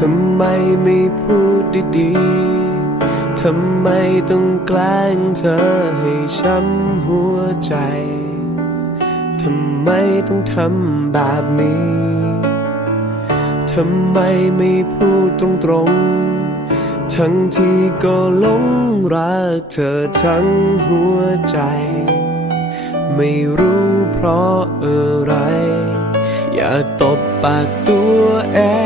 ทำไมไม่พูดดีๆ ทำไมต้องแกล้งเธอให้ช้ำหัวใจ ทำไมต้องทำแบบนี้ ทำไมไม่พูดตรงๆ ทั้งที่ก็หลงรักเธอทั้งหัวใจ ไม่รู้เพราะอะไร อย่าตบปากตัวเอง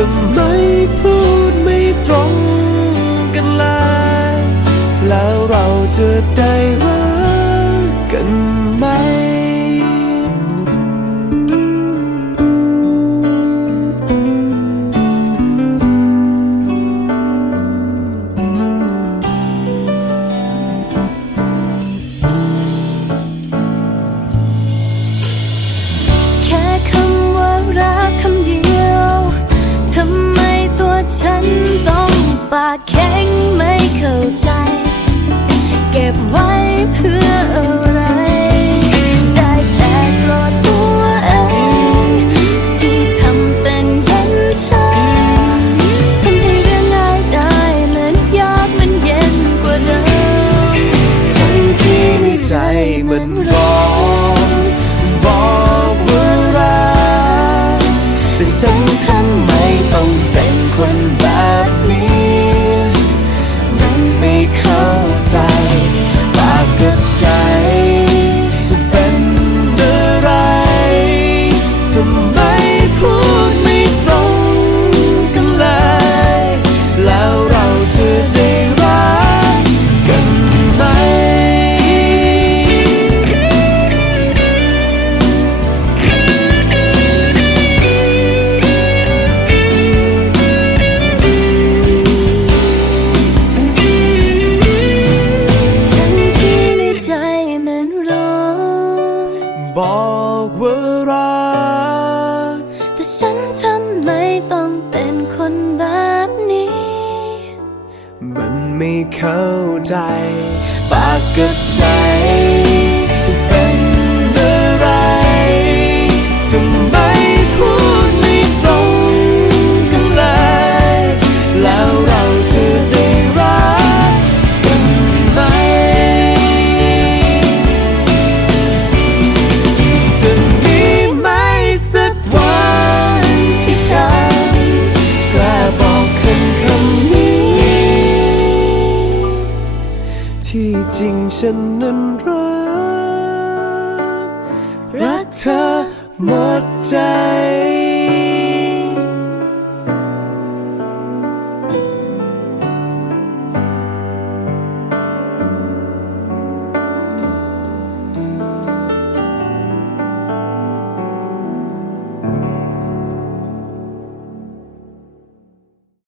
ทำไมพูดไม่ตรงกันเลยแล้วเราจะได้รักกันไหมดแข็งไม่เข้าใจ เก็บไว้เพื่ออะไร ได้แต่โกรธตัวเอง ที่ทำเป็นเย็นชาทำให้เรื่องง่ายได้ เหมือนยากมันเย็นกว่าเดิมทั้งที่ในใจมันร้อนบอกว่ารัก แต่ฉันทำไมต้องเป็นคนแบบนี้ มันไม่เข้าใจ ปากกับใจจริงฉันนั้นรักรักเธอหมดใจ